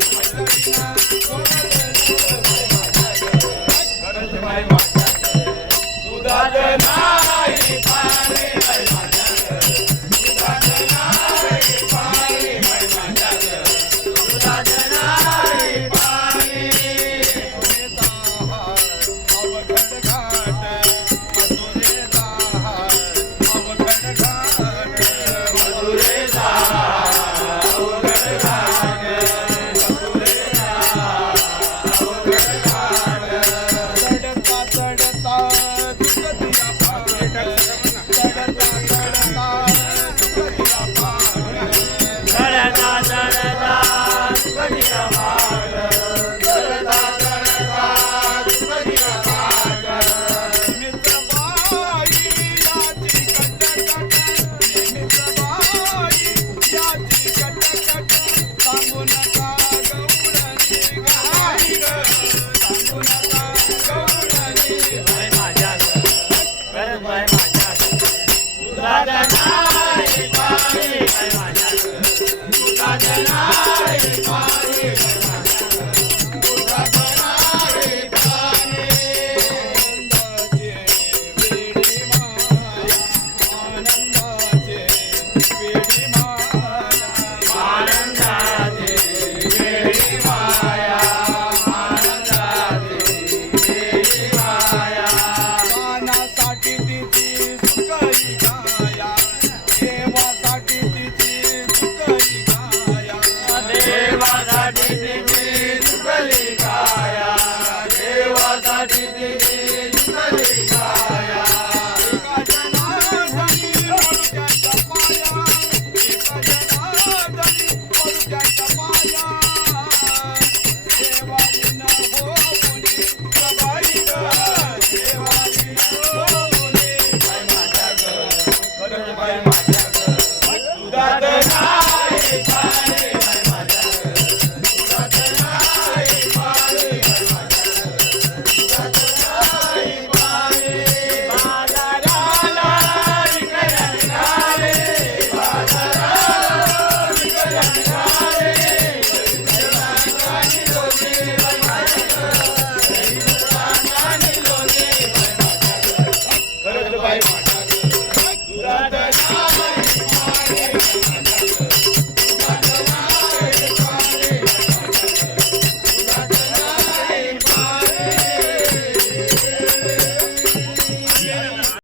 我的心我 Rajnath Habibi.